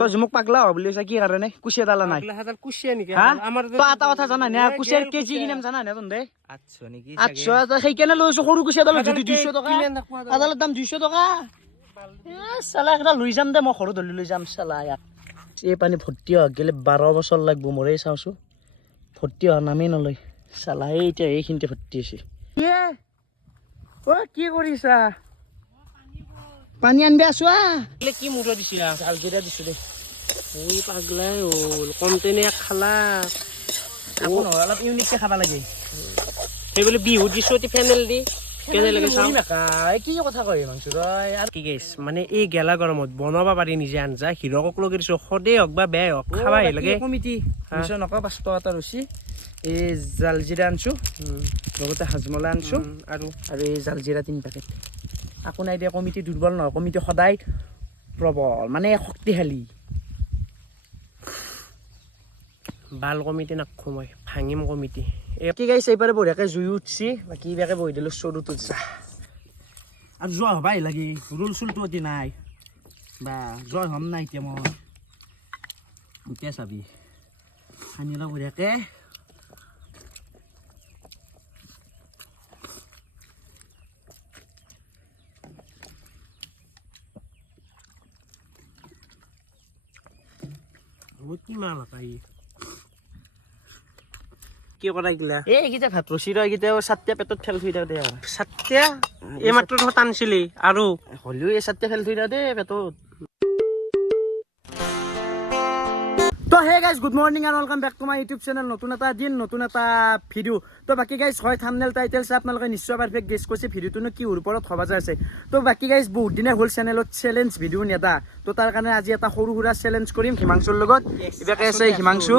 তই মোক পাগলা হ'ব বুলি কি কাৰণে কুচিয়া দালা নাই কুচিয়া নেকি তই এটা কথা জানা নে কুচিয়াৰ কেজি কিনাম জানা নে তন্দে 800 নেকি 800 সেইকাৰণে লৈ আছো সৰু কুচিয়া দালত যদি 200 টকা আদালৰ দাম 200 টকা চালা এটা লৈ যাম দে মই ঘৰত ধৰি লৈ যাম চালা ইয়াক এই পানী ভৰ্তি হোৱা গেলে 12 বছৰ লাগব মৰে চাওছো ভৰ্তি হোৱা নামেই নলয় চালা এতিয়া এইখিনিতে ভৰ্তি আছে কি কৰিছা পানী আনবে আছো কি মুঠ দিছিলা জালজিৰা দিছো দে এই পাগলাই হ'ল কমতেনে খালা আকৌ নহয় অলপ ইউনিককে খাব লাগে সেই বোলে বিহু দিছো ফেনেল দি কেনেলৈকে চাওঁ কি কথা কয় মাংস তই আৰু কি গেছ মানে এই গেলা গৰমত বনাব পাৰি নিজে আঞ্জা হিৰকক লৈ দিছো সদেই হওক বা বেয়াই হওক খাবা লাগে কমিটি মিছা নকওঁ 5 টকা এটা ৰচি এই জালজিৰা আনছো লগতে হাজমলা আনছো আৰু এই জালজিৰা 3 পেকেট আকৌ নাই দিয়া কমিটি দুৰ্বল নহয় কমিটি সদায় প্ৰবল মানে শক্তিশালী বাল কমিটি নাখো মই ভাঙিম কমিটি কি গাইছে এইবাৰে বঢ়িয়াকে জুই উঠছি বাকী বেকে বহি দিলো চৰুটোত যা আৰু যোৱা হবাই লাগি ৰোল চুলটো অতি নাই বা জয় হম নাই এতিয়া মই এতিয়া চাবি সানি লওঁ বঢ়িয়াকে কি মাল পাই কি কৰা গিলা এইকেইটা ভাত ৰচি ৰ এইকেইটা চাতিয়া পেটত ঠেল থৈ দিওঁ দে চাতিয়া এই মাত্ৰ টানছিলি আৰু হ'লেও এই চাতিয়া ঠেল থৈ দিওঁ দে পেটত তো hey guys good morning and welcome back to my YouTube channel নতুন এটা দিন নতুন এটা ভিডিঅ' তো বাকী গাইজ হয় থাম্বনেল টাইটেল চাই আপোনালোকে নিশ্চয় পাৰফেক্ট গেছ কৰিছে ভিডিঅ'টোনো কি ওপৰত হবা যায় আছে তো বাকী গাইজ বহুত দিনে হ'ল চেনেলত চেলেঞ্জ ভিডিঅ' নেদা তো তাৰ কাৰণে আজি এটা সৰু সুৰা চেলেঞ্জ কৰিম হিমাংশুৰ লগত ইবাকে আছে হিমাংশু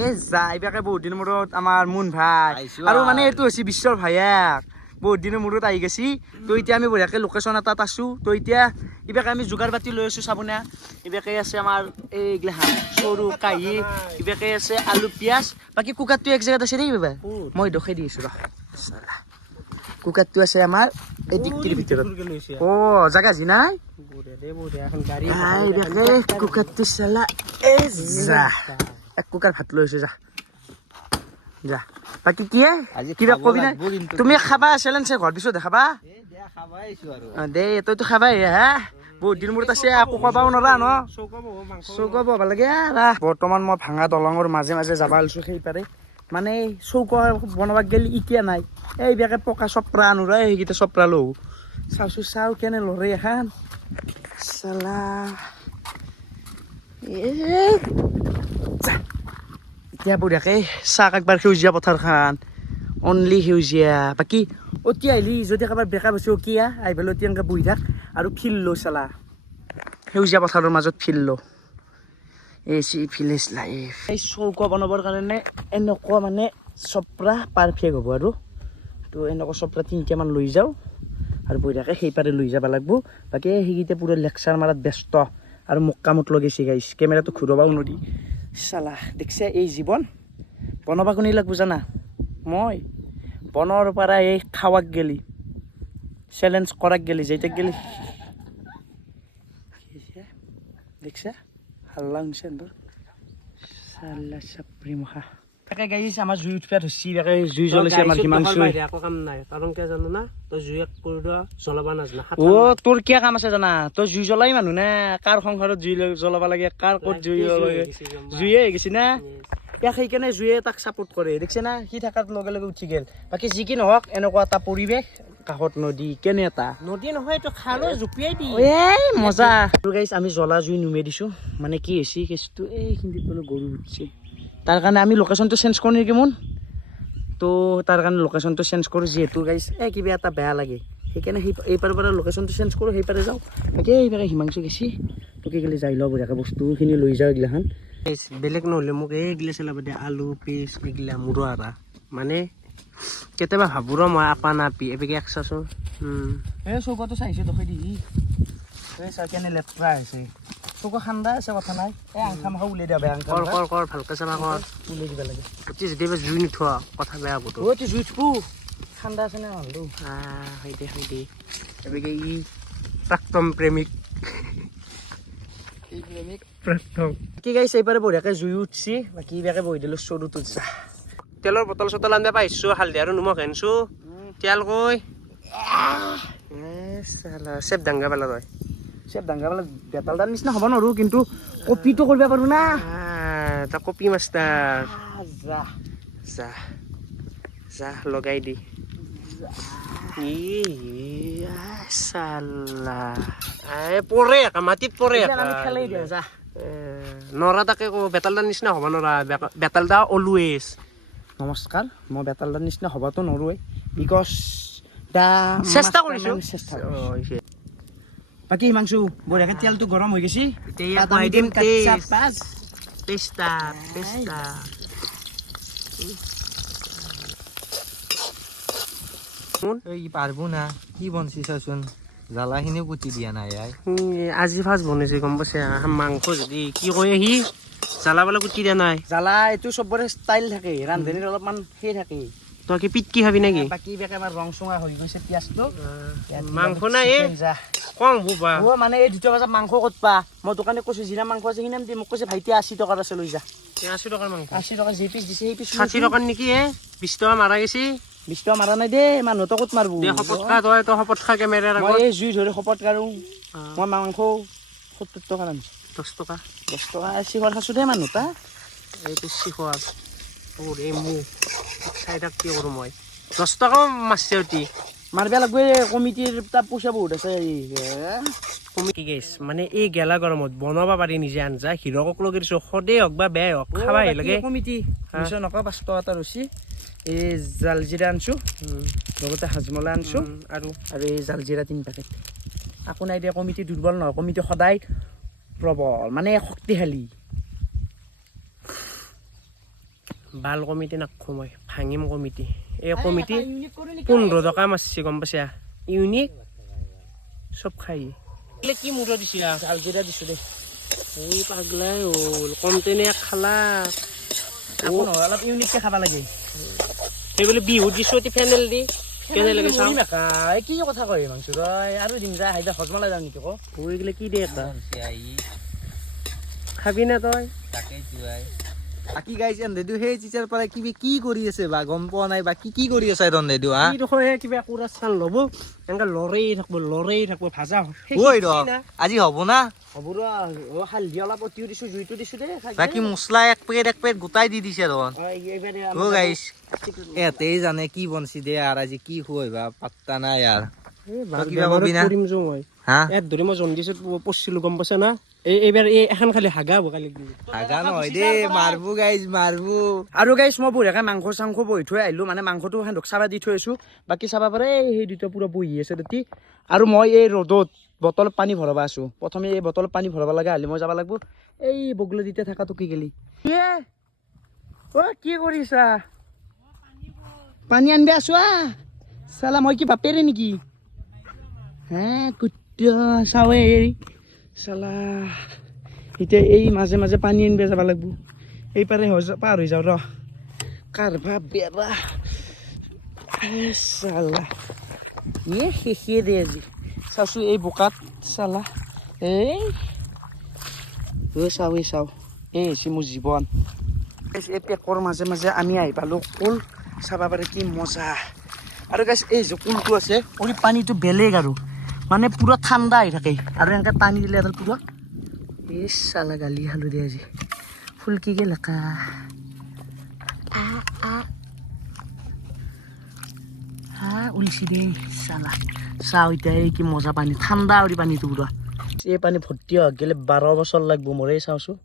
এই যা ইবাকে বহুত দিনৰ মূৰত আমাৰ মুন ভাই আৰু মানে এইটো হৈছে বিশ্বৰ ভাইয়াক বহুত দিনৰ মূৰত আহি গৈছি তো এতিয়া আমি বঢ়িয়াকে লোকেশ্যন এটাত আছো তো এতিয়া ইবাকে আমি যোগাৰ পাতি লৈ আছো চাবনা ইবাকে আছে আমাৰ এইগিলা সৰু কাহি ইবাকে আছে আলু পিয়াজ বাকী কুকাৰটো এক জেগাত আছে দেই বাবা মই দেখাই দি আছো ৰ কুকাৰটো আছে আমাৰ এই ডিক্কিৰ ভিতৰত জাগা যি নাই কুকাৰটো চালা এই যা এক কুকাৰ ভাত লৈ আছো যা যা বাকী কি কিবা কবি না তুমি খাবা চেলেঞ্জ ঘৰ পিছত দেখাবা দে তইতো খাবাই হা বহুত দিন মূৰত আছে আকৌ কবাও নৰা ন চৌকা বহাব লাগে বৰ্তমান মই ভাঙা দলঙৰ মাজে মাজে যাবা ওলছো সেইপাৰে মানে চৌকা বনাব গেলি এতিয়া নাই এইবিলাকে পকা চপৰা আনোৰা সেইকেইটা চপৰা লওঁ চাওচো চাও কেনে লৰে এখন চালা এতিয়া বঢ়িয়াকে চাহ একবাৰ সেউজীয়া পথাৰখন অনলি সেউজীয়া বাকী অতি আহিলি যদি কাৰোবাৰ বেকা বেছি অকিয়া আহি পেলাই অতি এনেকৈ বহি থাক আৰু ফিল ল চালা সেউজীয়া পথাৰৰ মাজত ফিল ল ভিলেজ লাইফ এই চৌকা বনাবৰ কাৰণে এনেকুৱা মানে চপৰা পাৰফেক্ট হ'ব আৰু তো এনেকুৱা চপৰা 3টামান লৈ যাওঁ আৰু বঢ়িয়াকৈ সেইপাৰে লৈ যাব লাগিব বাকী সেইকেইটা পুৰা লেকচাৰ মাৰাত ব্যস্ত আৰু মোক কামত লগাইছে গাইছ কেমেৰাটো ঘূৰাবও নোৱাৰি চালা দেখছে এই জীৱন বনাবা কোনে লাগব জানা মই বনৰ পৰা এই খাৱাক গেলি চেলেঞ্জ কৰাক গেলি যেইটাক গেলি দেখছে হাল্লা শুনছে চালা চাপৰি মখা তাকে গাইছে আমাৰ জুই উঠিয়া ধৰছি তাকে জুই জ্বলাইছে আমাৰ হিমাংশু একো কাম নাই কাৰণ কিয় জানো না তই জুই কৰি দিয়া জ্বলাব নাজানা তোৰ কিয় কাম আছে জানা তই জুই জ্বলাই মানুহ নে কাৰ সংসাৰত জুই জ্বলাব লাগে কাৰ ক'ত জুই লাগে জুইয়ে হৈ গৈছে না ইয়াক সেইকাৰণে জুইয়ে তাক চাপোৰ্ট কৰে দেখিছে না সি থকাৰ লগে লগে উঠি গেল বাকী যি কি নহওক এনেকুৱা এটা পৰিৱেশ কাষত নদী কেনে এটা নদী নহয় এইটো খালৈ জুপিয়াই দি মজা গাইছ আমি জ্বলা জুই নুমে দিছো মানে কি হৈছে কেছটো এইখিনিত বোলে গৰু উঠছে তাৰ কাৰণে আমি লোকেশ্যনটো চেঞ্জ কৰোঁ নেকি মোন তো তাৰ কাৰণে লোকেশ্যনটো চেঞ্জ কৰোঁ যিহেতু গাইছ কিবা এটা বেয়া লাগে সেইকাৰণে এইপাৰৰ পৰা লোকেশ্যনটো চেঞ্জ কৰোঁ সেইপাৰে যাওঁ তাকে এইবাৰে হিমাংশু গেছি তোকে গেলি যাই লওঁ বঢ়িয়াকৈ বস্তুখিনি লৈ যাওঁ এইগিলাখান বেলেগ নহ'লে মোক এইগিলা চলাব দিয়ে আলু পেষ্ট এইগিলা মূৰো আৰা মানে কেতিয়াবা ভাবোঁ ৰ মই আপা নাপি এবেগে এক চাচোন এই চৌকাটো চাইছে দেখি দি এই চা কেনে লেতেৰা হৈছে চৌকা ঠাণ্ডা আছে কথা নাই এই আংখা মাখা উলিয়াই দিয়া বেয়া কৰ ভালকৈ চাবা কৰ উলিয়াই দিব লাগে অতি যদি জুই নুঠোৱা কথা বেয়া হ'ব তই জুই থো ঠাণ্ডা আছে নে ভালো এবেগে ই প্ৰাক্তন প্ৰেমিক প্ৰথম কি গাইছ এইবাৰে বঢ়িয়াকে জুই উঠছি বাকী বেয়াকে বহি দিলোঁ চৰুটো যা তেলৰ বটল চটল আনিব পাইছোঁ হালধি আৰু নিমখ আনিছোঁ তেল কৈ চেপ ডাংগা পেলা তই চেপ ডাংগা মানে বেতালদাৰ নিচিনা হ'ব নোৱাৰোঁ কিন্তু কপিটো কৰিব পাৰোঁ না তা কপি মাষ্টাৰ যা যা যা লগাই দি চালা পৰে মাটিত পৰে আমি খেলাই দিওঁ যা নৰা তাকে কো বেতালদাৰ নিচিনা হ'ব নৰা বেতালদা অলৱেজ নমস্কাৰ মই বেতালদাৰ নিচিনা হ'বতো নোৱাৰোঁৱেই বিকজ দা চেষ্টা কৰিছোঁ চেষ্টা বাকী হিমাংশু বঢ়িয়াকে তেলটো গৰম হৈ গৈছে পেষ্টা পেষ্টা এই পাৰবো না কি বনছিস চোন জ্বালাখিনিও কুটি দিয়া নাই আজি ফাৰ্ষ্ট বনাইছে গম পাইছে মাংস যদি কি কয় সি জ্বালা পেলাই কুটি দিয়া নাই জ্বালা এইটো চবৰে ষ্টাইল থাকে ৰান্ধনীৰ অলপমান সেই থাকে তই কি পিটকি খাবি নেকি বাকী বেকে আমাৰ ৰং চঙা হৈ গৈছে পিঁয়াজটো মাংস নাই কম হ'বা মানে এই 2 বজাত মাংস ক'ত পা মই দোকানে কৈছোঁ জিৰা মাংস আছে সিনাম দি মোক কৈছে ভাইটি 80 টকাৰ আছে লৈ যা 80 টকাৰ মাংস 80 টকা যি পিচ দিছে সেই পিচ 60 টকাৰ নেকি 20 টকা মাৰা গৈছে 20 টকা মাৰা নাই দেই মানুহ তো ক'ত মাৰবো শপত খা তই শপত খা কেমেৰাৰ মই আগত এই জুই ধৰি শপত কাঢ়ো মই মাংস 70 টকা আনিছোঁ 10 টকা 10 টকা চিহৰ খাইছোঁ দেই মানুহ তা এইটো চিখোৱা তোৰ এই মোক চাইডাক কি কৰোঁ মই 10 টকা মাছছে অতি মাৰিব লাগব কমিটিৰ তাত পইচা বহুত আছে কি গেছ মানে এই গেলা গৰমত বনাব পাৰি নিজে আঞ্জা হিৰকক লগি দিছোঁ সদেই হওক বা বেয়াই হওক খাবা লাগে কমিটি নিশ্চয় নকওঁ 5 টকা এটা ৰচি এই জাল জিৰা আনিছোঁ লগতে হাজমলা আনিছোঁ আৰু এই জাল জিৰা 3 পেকেট একো নাই দিয়া কমিটি দুৰ্বল নহয় কমিটি সদায় প্ৰবল মানে শক্তিশালী বাল কমিটি নাখো মই ভাঙিম কমিটি এই কমিটি 15 টকা মাৰছি গম পাইছা ইউনিক চব খাই কি মূৰত দিছিলা জাল জিৰা দিছোঁ দেই এই পাগলাই হ'ল কমতেনে খালা একো নহয় অলপ ইউনিককৈ খাব লাগে সেই বোলে বিহুত দিছোঁ ফেনেল দি কেনে লাগে চাওঁ কি কথা কয় মাংস তই আৰু দিম যা হাইদা হজমলা যাওঁ নেকি কওঁ হৈ গ'লে কি দে এটা খাবি না তই বাকী গাইছে দেদু সেই চিচাৰ পৰা কি কৰি আছে বা গম পোৱা নাই বা কি কৰি আছে দন দেদু হা কিবা কুৰা চাল ল'ব এনেকে লৰেই থাকিব ভাজা ঐ ৰ আজি হ'ব না হ'ব ৰ হালধি অলপ অতিও দিছোঁ জুইটো দিছোঁ দেই বাকী মছলা এক পেকেট গোটাই দি দিছে দন ও গাইছ এতেই জানে কি বনছি দে আৰু আজি কি হয় বা পাত্তা নাই ইয়াৰ কিবা কবি না হা ইয়াত ধৰি মই জন্দিছত পঢ়িছিলোঁ গম পাইছা না এইবাৰ এই এখন খালি হাগা হ'ব কালি হাগা নহয় দেই মাৰবো গাইছ মাৰবো আৰু গাইছ মই বঢ়িয়াকৈ মাংস চাংস বহি থৈ আহিলোঁ মানে মাংসটো সিহঁতক চাবা দি থৈ আছোঁ বাকী চাবা পাৰে সেই দুটা পূৰা বহি আছে তাতে আৰু মই এই ৰ'দত বটলত পানী ভৰাব আছোঁ প্ৰথমে এই বটলত পানী ভৰাব লগা হ'লে মই যাব লাগিব এই বগলা দিতে থকাটো কি গেলি কি কৰিছা পানী আনিব আছোঁ চালা মই কি বাপেৰে নেকি হে কুত্তা চাৱে চালা এতিয়া এই মাজে মাজে পানী আনিব যাব লাগিব এই পাৰে পাৰ হৈ যাওঁ ৰ কাৰভা বেৰা চালা শেষে দে আজি চাওঁচোন এই বোকাত চালা এই চাওঁ এই হৈছে মোৰ জীৱন এই পেকৰ মাজে মাজে আমি আহি পালোঁ কুল চাবা পাৰে কি মজা আৰু গাইছ এই যে কুলটো আছে কৰি পানীটো বেলেগ আৰু মানে পুৰা ঠাণ্ডা আহি থাকে আৰু এনেকৈ পানী দিলে এডাল পুৰা এই চালা গালি খালোঁ দে আজি ফুলকি গেলেকা উলিছি দেই চালা চাওঁ এতিয়া এই কি মজা পানী ঠাণ্ডা কৰি পানীটো পুৰা এই পানী ভৰ্তি হোৱা গ'লে 12 বছৰ লাগিব মোৰেই চাওঁচোন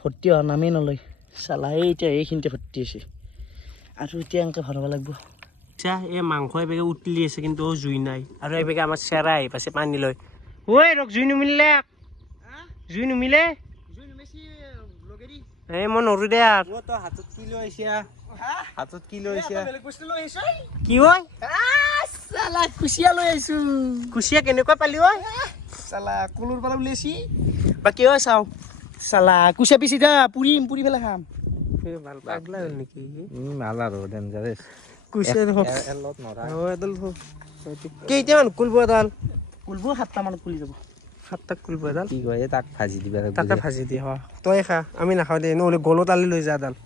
ভৰ্তি হোৱা নামেই নলয় চালা এই এতিয়া এইখিনিতে ভৰ্তি হৈছে আৰু এতিয়া এনেকৈ ভৰাব লাগিব এই মাংস এবেগে উতলি আছে কিন্তু জুই নাই আৰু এবেগে আমাৰ চেৰা আহি পাইছে পানী লৈ ঐ ৰক জুই নুমিলে এই মই নৰো দে আৰু তই হাতত কি লৈ আহিছা কি হয় চালা কুচিয়া লৈ আহিছোঁ কুচিয়া কেনেকুৱা পালি ঐ চালা কলৰ পৰা উলিয়াইছি বাকী হয় চাওঁ চালা কুচিয়া পিচি দা পুৰি পেলাই খাম ভাল পাগলা হ'ল নেকি ভাল আৰু ডেঞ্জাৰাছ কুচিয়া এলত নৰা কেইটামান কুলব এডাল কুলব 7টা মানত কুলি যাব সাতটাক কৰিব এডাল কি কয় তাক ভাজি দিবা তাকে ভাজি দি হ তই খা আমি নাখাওঁ দে নহ'লে গলত আলি লৈ যা এডাল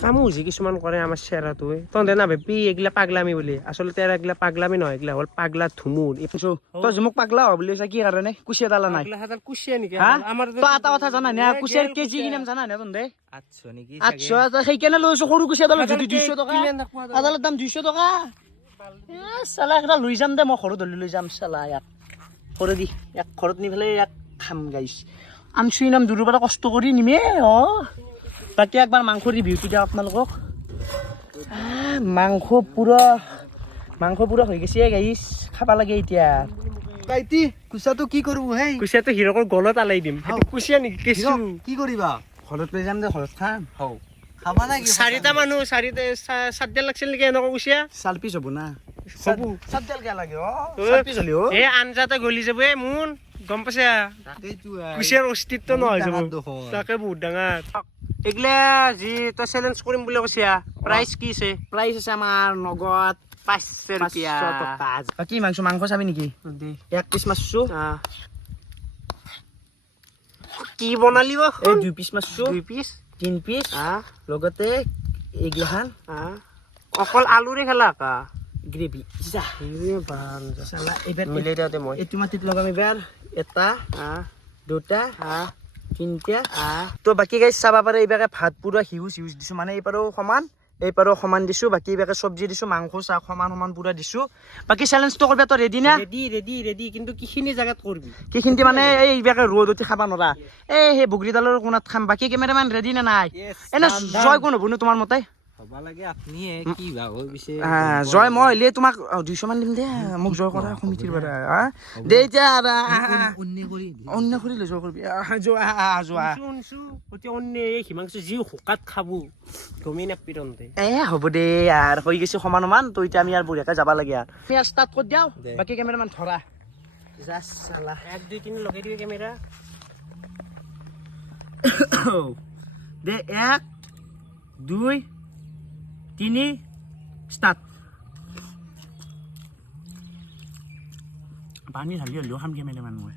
কামো হৈছে কিছুমান কৰে আমাৰ চেৰাটোৱে তহঁতে নাভাবি এইগিলা পাগলামি বুলি আচলতে এইগিলা পাগলামি নহয় এইগিলা হ'ল পাগলা ধুমুৰ তই যে মোক পাগলা হ'ব বুলি কৈছা কি কাৰণে কুচিয়া ডালা নাই কুচিয়া নেকি হা আমাৰ তই এটা কথা জানা নে কুচিয়াৰ কেজি কিনাম জানা নে তহঁতে 800 নেকি 800 সেইকাৰণে লৈ আছো সৰু কুচিয়া ডালত যদি 200 টকা আদালত দাম 200 টকা চালা এটা লৈ যাম দে মই ঘৰত ধৰি লৈ যাম চালা ইয়াক ঘৰত দি ইয়াক ঘৰত নি পেলাই ইয়াক খাম গাইছ আনচুই নাম দূৰৰ পৰা কষ্ট কৰি নিমে বাকী একবাৰ মাংস ৰিভিউটো দিওঁ আপোনালোকক মাংস পুৰা হৈ গৈছে গাইছ খাব লাগে এতিয়া কাইতি কুচাটো কি কৰিব হেই কুচিয়াটো হিৰকৰ গলত আলাই দিম কুচিয়া নেকি কেঁচু কি কৰিবা ঘৰত লৈ যাম দে ঘৰত খাম হও খাবা না কি চাৰিটা মানুহ চাৰিটা লাগিছিল নেকি এনেকুৱা কুচিয়া চাল পিচ হ'ব না হ'ব চাল কে লাগে চাল পিচ হ'লি এই আঞ্জাতে গলি যাব এই মোন গম পাইছা তাকেইতো কুচিয়াৰ অস্তিত্ব নহয় যাব তাকে বহুত ডাঙৰ এইগিলা যি তই চেলেঞ্জ কৰিম বুলি কৈছা প্ৰাইচ কি আছে প্ৰাইচ আছে আমাৰ নগদ 500 रुपया বাকী মাংস চাবি নেকি এক পিচ মাছছো কি বনালি এই 2 পিচ মাছছো 2 পিচ 3 পিচ লগতে এগিলাখান অকল আলুৰে খেলা কা গ্ৰেভি যা চালা এবাৰ মিলাই দিওঁতে মই এইটো মাটিত লগাম এবাৰ এটা দুটা তিনিটা তো বাকী গাইছ চাবা পাৰে এইবাৰে ভাত পুৰা হিউজ দিছো মানে এইবাৰো সমান দিছো বাকী এইবাৰে চব্জি দিছো মাংস চাহ সমান পুৰা দিছো বাকী চেলেঞ্জটো কৰিব তই ৰেডি না ৰেডি কিন্তু কিখিনি জাগাত কৰবি কিখিনি মানে এইবাৰে ৰ'দ উঠি খাবা নৰা সেই বগৰীডালৰ কোণাত খাম বাকী কেমেৰামেন ৰেডি না নাই এনে জয় কোন হ'বনো তোমাৰ মতে হবা লাগে আপনি কি ভাব পিছে জয় মই হলে তোমাক 200 মান দিম দে মোক জয় কৰা কমিটিৰ পৰা দে এতিয়া অন্য কৰি লৈ জয় কৰবি যোৱা অন্য এই হিমাংশু যি শুকাত খাব গমেই নাপাবি তহঁতে হ'ব দে আৰু হৈ গৈছে সমান তো এতিয়া আমি আৰু বঢ়িয়াকে যাব লাগে আৰু আমি ষ্টাৰ্ট কৰি দিওঁ বাকী কেমেৰামান ধৰা জাষ্ট চালা 1 2 3 লগাই দিবি কেমেৰা দে 1 2 3 ষ্টাৰ্ট পানী ঢালি হ'লেও খাম কেমেৰামান মই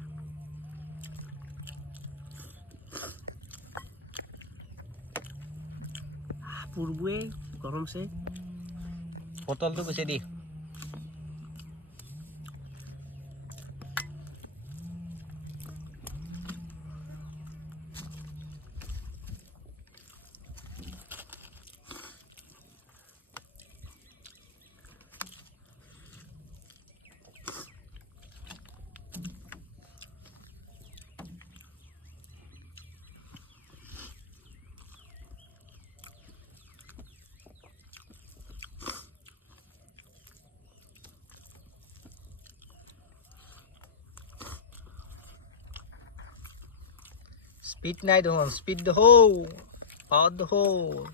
পূৰ্বে গৰমছে বটলটো গুছে দি স্পিড নাই দেখোন স্পিড পাৱাৰ দেখোন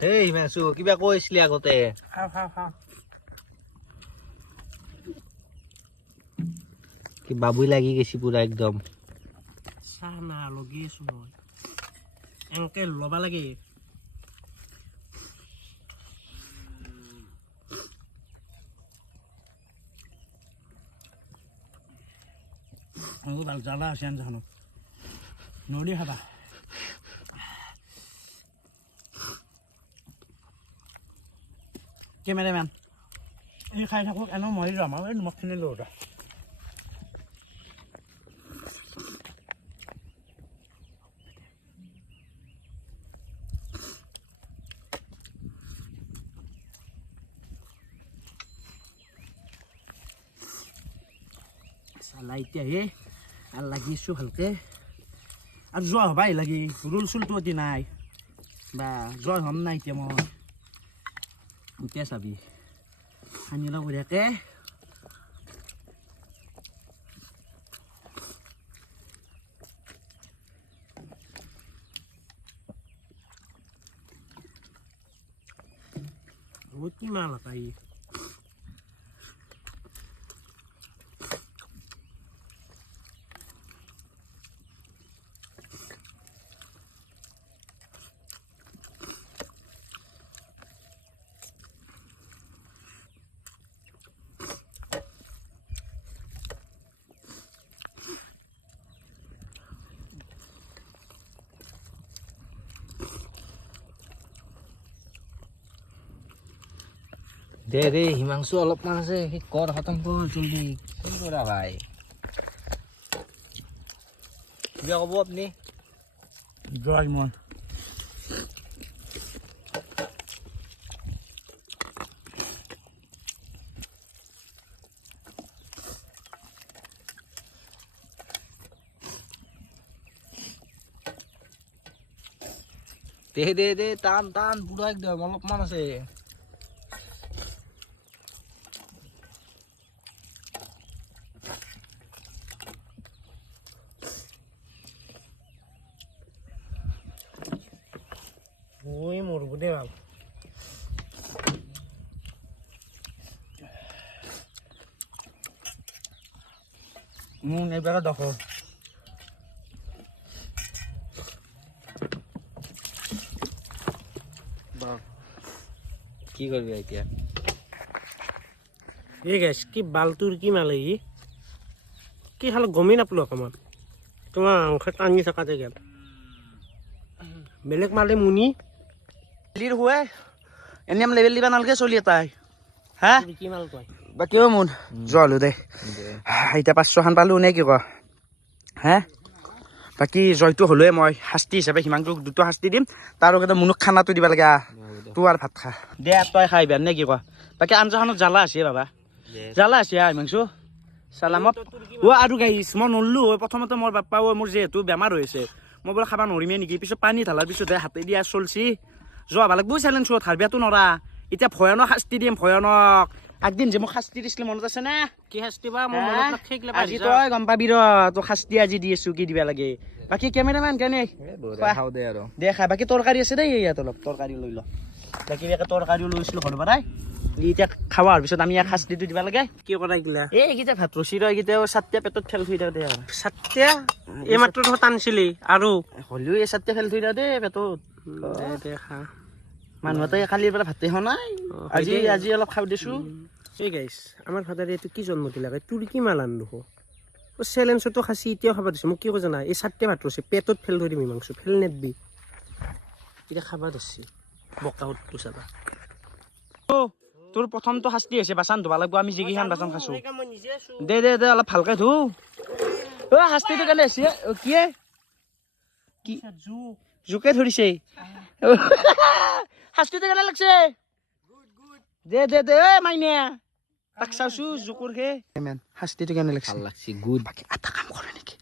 হেই হিমাংশু কিবা কৈছিলি আগতে কি বাবুই লাগি গেছি পুৰা একদম চাহ না লগি আছো মই এনেকে ল'বা লাগে ভাল জ্বালা আছে আঞ্জাখনত নদী খাবা কেমেৰামেন এই খাই থাকক এনেও মৰি যাম আৰু নিমখখিনি লৈ দা চালা এতিয়া আৰু লাগি আছোঁ ভালকে আৰু যোৱা হবাই লাগি ৰোল চোলটো অতি নাই বা যোৱা হম নাই এতিয়া মই এতিয়া চাবি সানি লওঁ বঢ়িয়াকে কি মাল পাই দে হিমাংশু অলপমান আছে সি কৰ খতম কৰ জলদি কি কৰা ভাই কিবা ক'ব আপুনি জয় মই দে টান পুৰা একদম অলপমান আছে ওই মৰবো দে বাল এইবাৰ দেখো কি কৰিবি এতিয়া এই গাইছ কি বালটোৰ কি মালে ই কি খালে গমেই নাপালো অকণমান তোমাৰ অংশ টানি থকাতে গেল বেলেগ মালে মুনি লিৰ হোৱে এনে লেভেল দিবা নালাগে চলি এটাই হা কি মাল তই বাকী মোন যোৱালো দে এতিয়া 500 খান পালো নে কি ক হে বাকী জয়টো হ'লোৱে মই শাস্তি হিচাপে হিমাংশুক 2টো শাস্তি দিম তাৰ লগতে মুনুক খানাটো দিব লাগে তো আৰু ভাত খা দে তই খাই বেয়া নে কি ক বাকী আঞ্জাখনত জ্বালা আছে বাবা জ্বালা আছে হিমাংশু চালামত আৰু গাইছ মই নল্লো প্ৰথমতে মোৰ বাপ্পা মোৰ যিহেতু বেমাৰ হৈছে মই বোলে খাব নোৱাৰিমেই নেকি পিছত পানী ঢালাৰ পিছতহে হাতে দিয়া চলছি যোৱাব লাগব চেলেঞ্জত হাৰবিয়াতো নৰা এতিয়া ভয়ানক শাস্তি দিম ভয়ানক একদিন যে মোক শাস্তি দিছিলে মনত আছে না কি শাস্তি বা মোৰ মনত নাথাকিলে আজি তই গম পাবি ৰ তোৰ শাস্তি আজি দি আছো কি দিবা লাগে বাকী কেমেৰামেন কেনে খাওঁ দে আৰু দে খাই বাকী তৰকাৰী আছে দেই ইয়াত অলপ তৰকাৰী লৈ ল বাকী তৰকাৰীও লৈছিলো ঘৰৰ পৰাই এতিয়া খাৱাৰ পিছত আমি ইয়াক শাস্তিটো দিবা লাগে কি কৰা এইগিলা এইকেইটা ভাত ৰচি ৰ এইকেইটা চাট্টিয়া পেটত ফেল থৈ দিওঁ দে আৰু চাতিয়া এই মাত্ৰ দেখোন টানছিলি আৰু হ'লেও এই চাট্টিয়া ফেল থৈ দিওঁ দে পেটত দে খা মানুহতে কালিৰ পৰা ভাতে খোৱা নাই আজি অলপ খাব দিছো এই গাইছ আমাৰ ফাদাৰে এইটো কি জন্ম দিলাকে তোৰ কি মাল আনলো চেলেঞ্জতো খাচি এতিয়াও খাব দিছো মোক কি কৈ জানা এই চাট্টে ভাত ৰছে পেটত ফেল থৈ দিম মাংস ফেল নেদবি এতিয়া খাবা দিছি বকাউতটো চাবা তোৰ প্ৰথমটো শাস্তি হৈছে বাচান ধুবা লাগব আমি যিকেইখন বাচন খাইছো দে অলপ ভালকে ধু শাস্তিটো কেনে হৈছে কি জোকে ধৰিছে শাস্তিটো কেনে লাগছে দে মাইনে তাক চাওছো জোকৰ হে শাস্তিটো কেনে লাগছে ভাল লাগছি গুড বাকী এটা কাম কৰে নেকি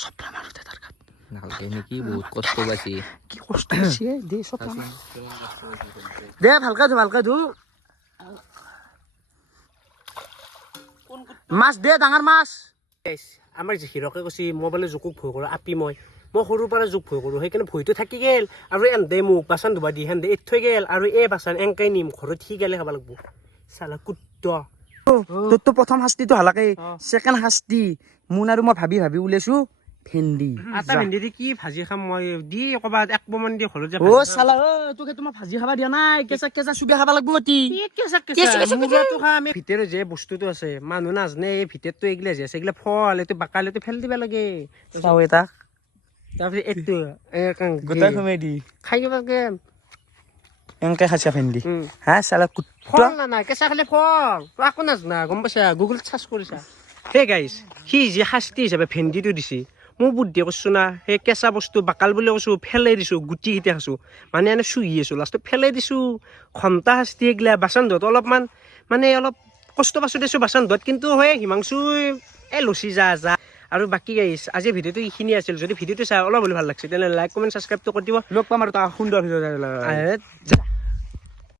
চপলা মাৰোতে তাৰ গাত নালকে নেকি বহুত কষ্ট পাইছি কি কষ্ট হৈছে দে চপলা দে ভালকে ধু মাছ দে ডাঙৰ মাছ আমাৰ যে হিৰকে কৈছে মই বোলে জোকক ভয় কৰোঁ আপি মই সৰুৰ পৰা জোক ভয় কৰোঁ সেইকাৰণে ভয়টো থাকি গেল আৰু এন্দে মোক বাচান ধুবা দি হেন্দে এৰি থৈ গেল আৰু এই বাচান এংকাই নিম ঘৰত সি গেলে খাব লাগব চালা কুত্ত তোৰতো প্ৰথম শাস্তিটো হালাকে ছেকেণ্ড শাস্তি মোন আৰু মই ভাবি ওলাইছো ভেন্দি আটা ভেন্দি দি কি ভাজি খাম মই দি ক'ৰবাত 1 মান দি ঘৰত অ চালা তোক তোমাৰ ভাজি খাবা দিয়া নাই কেঁচা চুবিয়া খাবা লাগব অতি ভিতৰত যে বস্তুটো আছে মানুহ নাজানে এই ভিতৰতো এইগিলা যে আছে এইগিলা ফল এইটো বাকালিটো ফেল দিবা লাগে চাও এটা তাৰপিছত এইটো গোটাই সোমাই দি খাই দিবা গেম এনেকে খাইছা ভেন্দি হা চালা ফল নাই কেঁচা খালে ফল তই একো নাজানা গম পাইছা গুগলত চাৰ্চ কৰিছা সেই গাইছ সি যে শাস্তি হিচাপে ভেন্দিটো দিছে মই বুদ্ধি কৈছো না সেই কেঁচা বস্তু বাকাল বুলি কৈছো ফেলাই দিছো গুটি কেইটা খাইছো মানে এনে চুহি আছো লাষ্টত ফেলাই দিছো ঘণ্টা শাস্তি এগিলা বাচন ধোৱাত অলপমান মানে অলপ কষ্ট পাইছো দিছো বাচন ধোৱাত কিন্তু হয় হিমাংশু লচি যা আৰু বাকী গাইছ আজি ভিডিঅ'টো এইখিনি আছিল যদি ভিডিঅ'টো চাই অলপ হ'লে ভাল লাগিছে তেনেহ'লে লাইক কমেণ্ট ছাবস্ক্ৰাইবটো কৰি দিব লগ পাম আৰু তাৰ সুন্দৰ ভিডিঅ'